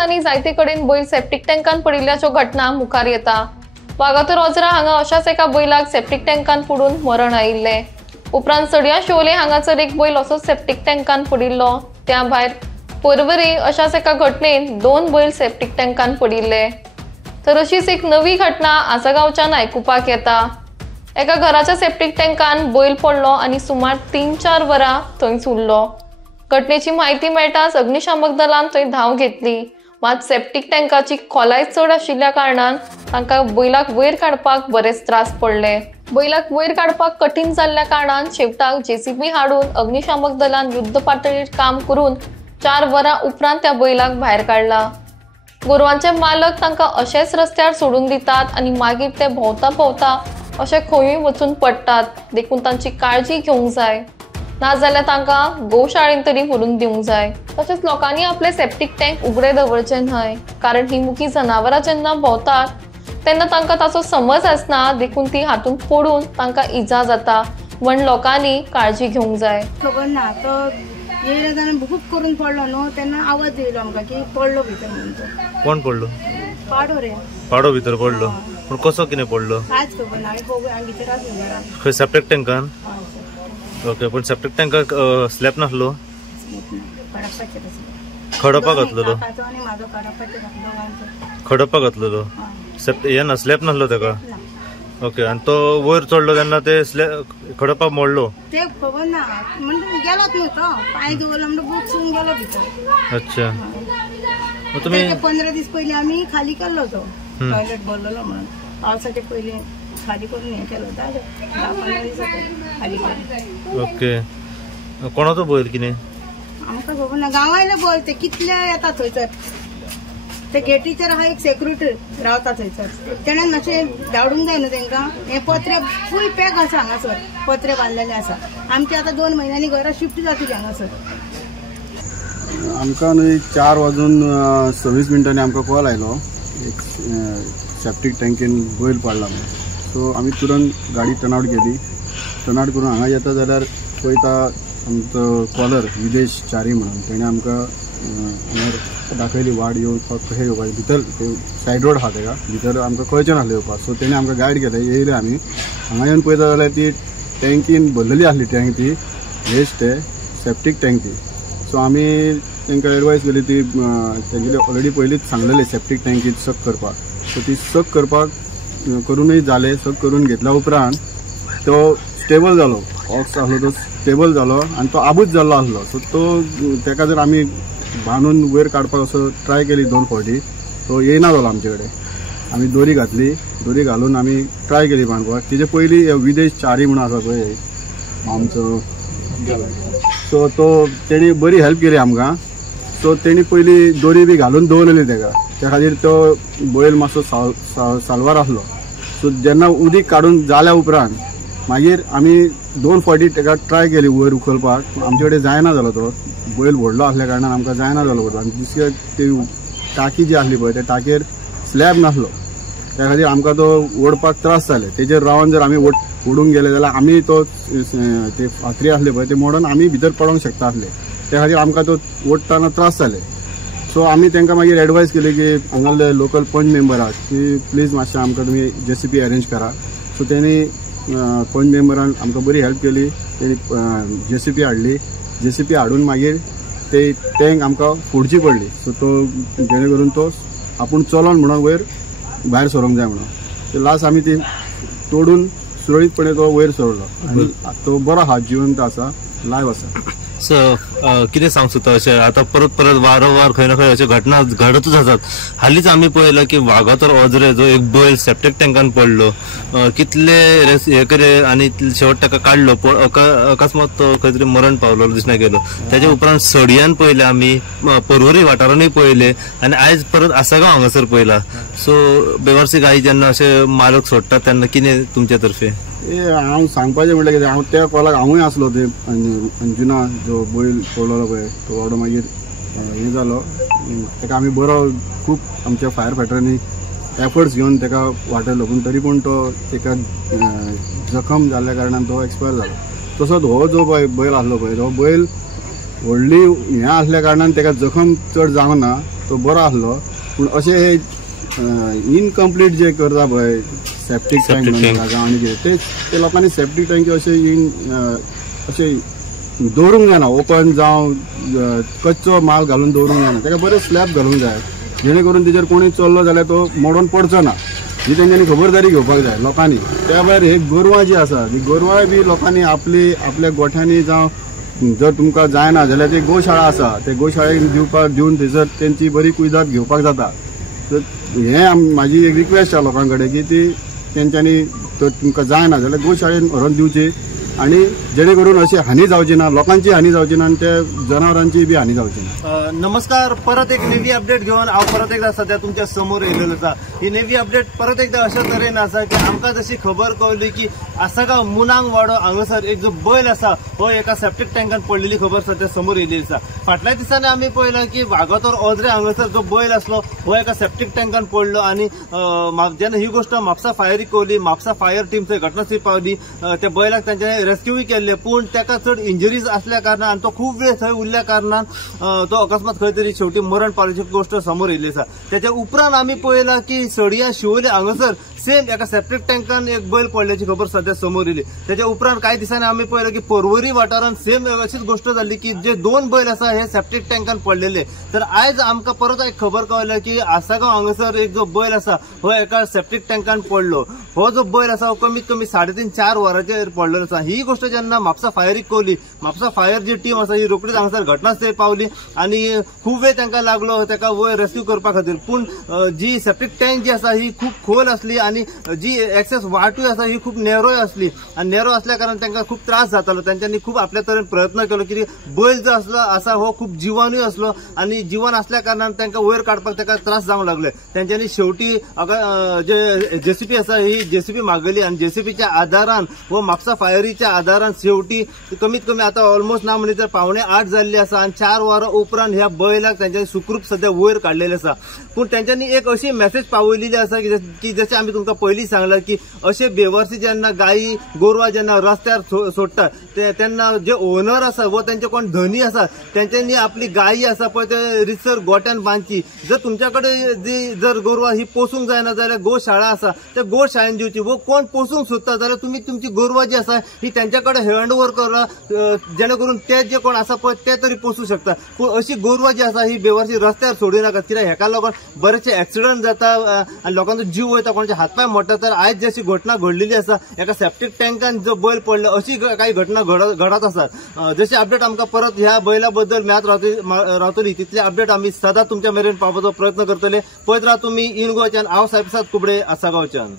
दिवसांनी जायते कडेन बैल सेप्टीक टँकान पडिल्ल्याच्यो घटना मुखार येता। वागातोर ओजरा हांगा अशाच एका बैलाक सेप्टीक टँकान पडून मरण आयिल्लें। उपरांत सडया शोले हांगासर एक बैल असोच सेप्टीक टँकान पडिल्लो। त्या भायर पर्वरी अशाच एका घटनेन 2 बैल सेप्टीक टँकान पडिल्ले। तर अशीच एक नवी घटना आसगांवच्यान आयकुपाक येता। एका घराच्या सेप्टीक टँकान बैल पडलो आनी सुमार 3-4 वरां थंयच उरलो। घटनेची माहिती मेळटाच अग्निशामक दलान थंय धांव घेतली, मात सेप्टीक टँकाची खोलाय चड आशिल्ल्या कारणान तांकां बैलाक वयर काडपाक बरेच त्रास पडले। बैलाक वयर काडपाक कठीण जाल्ल्या कारणान शेवटाक जेसीबी हाडून अग्निशामक दलान युद्ध पातळीर काम करून 4 वरां उपरांत त्या बैलाक भायर काडला। गोरवांचे मालक तांकां अशेच रस्त्यार सोडून दितात आनी मागीर ते भोंवता अशे खंयूय वचून पडटात। देखून तांची काळजी घेवंक जाय, नाजाल्यार तांकां गोशाळेंत तरी व्हरून दिवंक जाय। तशेंच लोकांनी आपले सेप्टीक टँक उगडे दवरचे न्हय, कारण ही मुकी जनावरां जेन्ना भोंवतात तेन्ना तांकां ताचो समज आसना, देखून ती हातून पडून तांकां इजा जाता। म्हण लोकांनी काळजी घेवंक जाय। खबर ना तो येयले जाल्यार बुक करून पडलो न्हू, तेन्ना आवाज येयलो आमकां की पडलो भितर म्हणून। तो कोण पडलो? पाडो रे। पाडो भितर पडलो? पण कसो कितें पडलो? कांयच खबर ना, हांवें भितर आसलो घरान। खंय सेप्टीक टँकान? ओके, पण सेप्टीक टँकाक स्लॅब नासलो? खडपा घातलेलो? खडपा घातलेलो? हे ना स्लॅब नासलो तेका? ओके, आणि तो वयर चढलो तेन्ना ते खडपा मोडलो? ते खबर ना, म्हणजे गेलोच न्हू तो, पांय दवरलो म्हणून बुकसून गेलो भितर। अच्छा, मग तुम्ही 15 दीस पयलीं आमी खाली केल्लो तो टॉयलेट भरलेलो म्हणून। पावसाचे पयलीं खाली करून हे केलो, 10-15 दीस खाली केलो। ओके, कोणाचो बैल कितें आमकां खबर ना, गांवायले बैल ते कितले येता थंयसर। ते गेटीचेर आहा एक सेक्युरिटी रावता थंयसर, तेणेन मातशें धाडूंक जाय न्हू तेंकां। हे पत्रे फूल पॅक आसा हांगासर, पत्रे बांदलेले आसा। आमची आतां 2 म्हयन्यांनी घरां शिफ्ट जातली हांगासर। आमकां न्हय 4:26 आमकां कॉल आयलो, एक सेप्टीक टँकीन बैल पडला म्हणून। सो आमी तुरंत गाडी टर्नआउट केली। टर्नआउट करून हांगा येता जाल्यार पळयता आमचो कॉलर विदेश च्यारी म्हणून, तेणें आमकां दाखयली वाड येवपाक कशें येवपाचें। भितर सायड रोड आहा तेका, भितर आमकां कळचें नासलें येवपाक। सो तेणें आमकां गायड केलें, येयले आमी। हांगा येवन पळयता जाल्यार ती टँकीन भरलेली आसली टँक, ती वेस्ट ते सेप्टीक टँक ती। सो आमी तांकां एडवायस केली, ती तेंगेली ऑलरेडी पयलींच सांगलेलें सेप्टीक टँकीत सक करपाक। सो ती सक करपाक करूनय जालें। सक करून घेतल्या उपरांत तो स्टेबल जालो, ऑक्स आसलो तो स्टेबल जालो आनी तो आबूज जाल्लो आसलो। सो तो तेका जर आमी बांदून वयर काडपाक असो ट्राय केली 2 फावटी, तो येयना जालो आमचे कडेन। आमी दोरी घातली, दोरी घालून आमी ट्राय केली बांदपाक। तेजे पयलीं विदेश च्यारी म्हणून आसा पळय आमचो, सो तो तेणी बरी हेल्प केली आमकां। सो तेणी पयलीं दोरी बी घालून दवरलेली तेका, त्या खातीर तो बैल मातसो साल्वार आसलो। सो जेन्ना उदीक काडून जाल्या उपरांत मागीर आमी 2 फावटी तेका ट्राय केली वयर उखलपाक, आमचे कडेन जायना जालो। तो बैल व्हडलो आसल्या कारणान आमकां जायना जालो वयर। आनी दुसरे ती टाकी जी आसली पळय, त्या टाकयेर स्लॅब नासलो, त्या खातीर आमकां तो ओडपाक त्रास जाले। तेजेर रावन जर आमी ओडूंक गेले जाल्यार आमी तो ते फातरी आसले पळय ते मोडून आमी भितर पडोंक शकता आसले, त्या खातीर आमकां तो ओडटाना त्रास जाले। सो आमी तांकां मागीर एडवायस केली की हांगाले लोकल पंच मेंबराक की प्लीज मातशें आमकां तुमी जेसीबी अरेंज करा। सो तेणी पंच मेंबरान आमकां बरी हेल्प केली। तेणी जेसीबी हाडली, जेसीबी हाडून मागीर ते टँक आमकां फोडची पडली। सो तो जेणे करून तो आपूण चलोन म्हणून वयर भायर सरोंक जाय म्हणून लास्ट आमी ती तोडून सुरळीतपणे तो वयर सरलो आनी तो बरो आहा, जिवंत आसा, लायव्ह आसा। सो कितें सांग सोदता अशें आतां परत वारंवार खंय ना खंय अशें घटना घडतूच आसात। हालींच आमी पळयलें की वागातोर ओजरे जो एक बैल सेप्टीक टँकान पडलो, कितले हे करे आनी शेवट ताका काडलो, अकस्मात तो खंय तरी मरण पावलो दिसना गेलो। तेच्या उपरांत सडयान पळयलें आमी, पर्वरी वाठारांतूय पळयलें आनी आयज परत आसगांव हांगासर पळयला। सो बेवारसी गायी जेन्ना अशें मालक सोडटात तेन्ना कितें तुमचे तर्फे? हांव सांगपाचें म्हणल्यार कितें, हांव त्या कॉलाक हांवूय आसलो, ते अंजुना जो बैल पडलेलो पळय तो वाडो मागीर हें जालो, ताका आमी बरो खूब आमच्या फायर फायटरांनी एफर्ट्स घेवन ताका वाटयलो, पूण तरी पूण तो ताका जखम जाल्ल्या कारणान तो एक्सपायर जालो। तसोच हो जो बैल आसलो पळय तो बैल व्हडली हें आसल्या कारणान ताका जखम चड जावना, तो बरो आसलो पूण अशें हे इनकम्प्लीट जे करता पळय सेप्टीक टँक जावं आनी कितें ते लोकांनी सेप्टीक टँक अशें दवरूंक जायना ओपन जावं कच्चो माल घालून दवरूंक जायना ताका बरें स्लॅब घालूंक जाय जेणे करून तेजेर कोणी चल्लो जाल्यार तो मोडून पडचो ना ही तेंच्यांनी खबरदारी घेवपाक जाय लोकांनी. त्या भायर हे गोरवां जी आसा ती गोरवां बी लोकांनी आपल्या गोठ्यांनी जावं जर तुमकां जायना जाल्यार ती गोशाळा आसा ते गोशाळेक दिवन थंयसर तेंची बरी कुयदाद घेवपाक जाता. हे म्हाजी एक रिक्वेस्ट आसा लोकां कडेन की ती तेंच्यांनी तर तुमकां जायना जाल्यार गोशाळेन व्हरोन दिवची आणि जेणे करून अशी हानी जावची ना लोकांची हानी जावची ना आणि त्या जनावरांची बी हानी जावची ना. नमस्कार, परत एक नेवी अपडेट घेऊन हांव परत एकदा सध्या तुमच्या समोर येयलेलो आसा. ही नेवी अपडेट परत एकदा अशा तरेन आसा की आमकां जशी खबर कळली की आसागांव मुनांग वाडो हांगासर एक जो बैल आसा हो एका सेप्टीक टँकान पडलेली खबर सध्या समोर येयली आसा. फाटल्या दिसांनी आमी पळयलां की वागातोर ओद्रे हांगासर जो बैल आसलो हो एका सेप्टीक टँकान पडलो आणि जेन्ना ही गोष्ट म्हापसा फायरीक कळली म्हापसा फायर टीम थंय घटनास्थळी पावली त्या बैलाक तांच्यानी रेस्क्यूय केल्ले पूण ताका चड इंजरीज असल्या कारणान आनी तो खूप वेळ थंय उरल्या कारणान तो अकस्मात खंय तरी शेवटी मरण पावल्याची गोष्ट समोर येयली आसा. त्याच्या उपरांत आमी पळयलां की सडया शिवोले हांगासर सेम एका सेप्टीक टँकान एक बैल पडल्याची खबर सध्या समोर येयली. त्याच्या उपरांत काही दिसांनी आमी पळयलें की पर्वरी वाठारांत सेम अशीच गोष्ट जाल्ली की जे 2 बैल आसा हे सेप्टीक टँकान पडलेले. तर आयज आमकां परत एक खबर कळ्ळी की आसागांव हांगासर एक जो बैल आसा हो एका सेप्टीक टँकान पडलो. हो जो बैल आसा हो कमीत कमी 3.5-4 वरांचेर पडलेलो आसा. ही गोष्ट जेन्ना म्हापसा फायरीक कळली म्हापसा फायर जी टीम आसा ही रोखडीच हांगासर घटनास्थळी पावली आणि खूप वेळ तांकां लागलो ताका वयर रेस्क्यू करपा खातीर. पूण जी सेप्टीक टँक जी आसा ही खूप खोल आसली आणि जी एक्सेस वाटूय आसा ही खूप नेरोय आसली आणि नेरो असल्या कारण तांकां खूप त्रास जातालो. तांच्यांनी खूप आपल्या तरेन प्रयत्न केलो की बैल जो आसा हो खूप जिवाणूय असलो आणि जिवन असल्या कारणान तांकां वयर काडपाक ताका त्रास जावंक लागले. तांच्यांनी शेवटी जे जेसीपी आसा ही जेसीपी मागयली आणि जेसीपीच्या आदारान व म्हापसा फायरीच्या आदारान शेवटी कमीत कमी आता ऑलमोस्ट ना म्हणजे 7:45 जाल्ली आसा आणि 4 वरां उपरांत ह्या बैलाक तांच्यांनी सुखरूप सध्या वयर काडलेले आसा. पूण तांच्यांनी एक अशी मेसेज पावयलेली आसा की जशें आमी तुमकां पयलीं सांगलां की अशे बेवर्सी जेन्ना गायी गोरवां जेन्ना रस्त्यार सोडटात तेन्ना जे ओनर आसा व तांचे कोण धनी आसा तांच्यांनी आपली गायी आसा पळय ते रितसर गोट्यान बांदची. जर तुमच्या कडेन जर गोरवां ही पोसूंक जायना जाल्यार गोशाळा आसा त्या गोशाळेन दिवची. व कोण पोसूंक सोदता जाल्यार तुमी तुमची गोरवां जी आसा ही त्यांच्या कडे हँड ओव्हर करा जेणे करून ते जे कोण आसा पळय ते तरी पोसूं शकता. पूण अशी गोरवां जी आसा ही बेवर्सी रस्त्यार सोडूं नाकात कित्याक हेका लागून बरेचशे ऍक्सिडंट जाता आनी लोकांचो जीव वयता कोणाचे हातपाय मोडटा. तर आयज जशी घटना घडलेली आसा एका सेप्टीक टँकान जो बैल पडलो अशी काही घटना घडत आसात. जशी अपडेट आमकां परत ह्या बैला बद्दल मेळत रावतली तितले अपडेट आमी सदांच तुमच्या मेरेन पावपाचो प्रयत्न करतले. पळयत राहा तुमी इन गोंयच्यान हांव साहेबसाद कुबडे आसागांवच्यान.